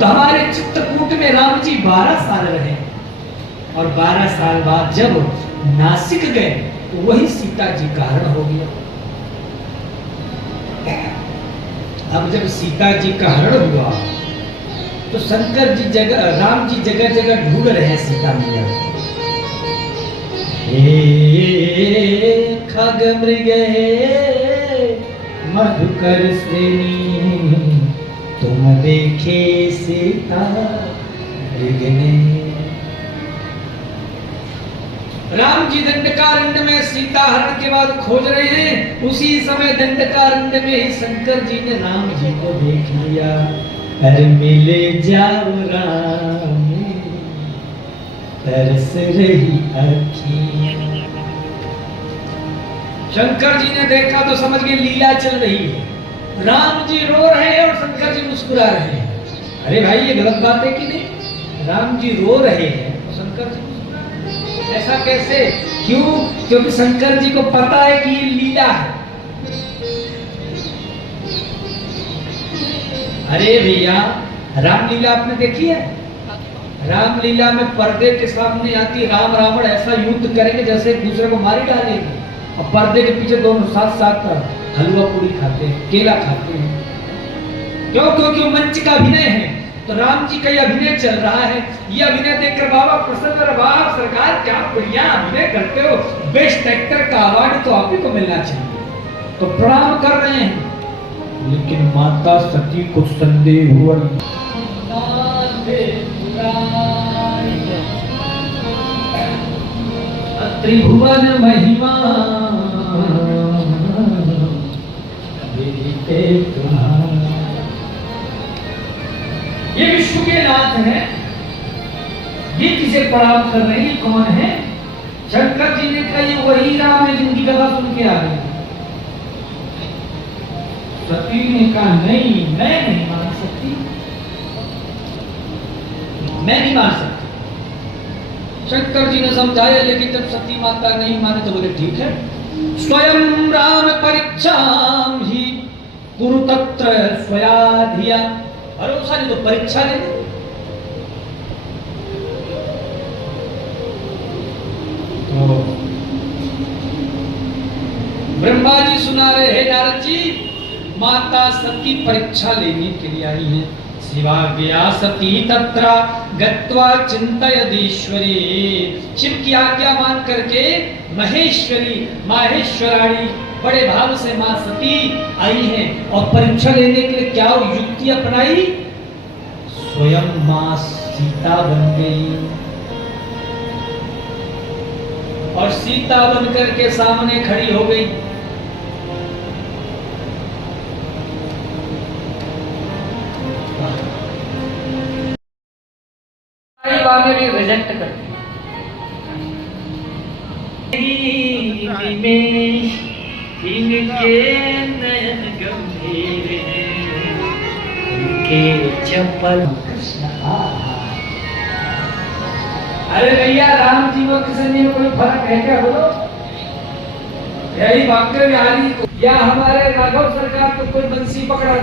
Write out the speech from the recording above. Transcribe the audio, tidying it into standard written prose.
तो हमारे चित्रकूट में राम जी 12 साल रहे और 12 साल बाद जब नासिक गए तो वही सीता जी का हरण हो गया। अब जब सीता जी का हरण हुआ तो शंकर जी राम जी जगह जगह ढूंढ रहे हैं सीता मैया। हे खग मृग मधुकर श्रेणी तुम देखे सीता मृग ने। राम जी दंडकारण्य में सीता हरण के बाद खोज रहे हैं। उसी समय दंडकारण्य में ही शंकर जी ने राम जी को देख लिया। अरे मिले जाओ राम तरस रही अखियां। शंकर जी ने देखा तो समझ गए लीला चल रही है। राम जी रो रहे हैं और शंकर जी मुस्कुरा रहे हैं। अरे भाई ये गलत बात है कि नहीं? राम जी रो रहे हैं और शंकर जी मुस्कुरा रहे हैं, ऐसा कैसे? क्यों? क्योंकि शंकर जी को पता है कि ये लीला है। अरे भैया रामलीला आपने देखी है? रामलीला में पर्दे के सामने आती राम रावण ऐसा युद्ध करेंगे जैसे एक दूसरे को मारी डालेंगे और पर्दे के पीछे दोनों साथ साथ हलवा पूरी खाते हैं, केला खाते हैं। क्यों? क्योंकि वो मंच का अभिनय है। तो राम जी का ये अभिनय चल रहा है। ये अभिनय देखकर बाबा प्रसन्न, वाह सरकार क्या बढ़िया अभिनय करते हो, बेस्ट एक्टर का अवार्ड तो आप ही को मिलना चाहिए। तो प्रणाम कर रहे हैं। लेकिन माता सती को संदेह हुआ। त्रिभुवन महिमा ये विश्व के नाथ हैं, ये किसे प्रणाम कर रहे हैं? कौन है? शंकर जी ने कहा ये वही राम है जिनकी कथा सुन के आ गए। सती ने कहा नहीं, मैं नहीं मान सकती, मैं नहीं मान सकती। शंकर जी ने समझाया, लेकिन जब सती माता नहीं माने तो बोले ठीक है, स्वयं राम परीक्षाम ही कुरु तत्र स्वयाधिया। भरोसा नहीं तो परीक्षा ले। तो ब्रह्मा जी सुना रहे हैं, नारद जी माता सती परीक्षा लेने के लिए आई है। शिवा गया सती तत्र गत्वा चिंतयदीश्वरी। शिव की आज्ञा मान करके महेश्वरी माहेश्वराणी बड़े भाव से मां सती आई हैं और परीक्षा लेने के लिए क्या युक्ति अपनाई? स्वयं मां सीता बन गई और सीता बन करके सामने खड़ी हो गई। भी रिजेक्ट करते इनके नयन गंभीर हैं, इनके चपल कृष्ण। अरे भैया राम जी व कृष्ण जी में कोई फर्क है क्या? बोलो। यही बांके बिहारी या हमारे राघव सरकार को कोई बंसी पकड़ा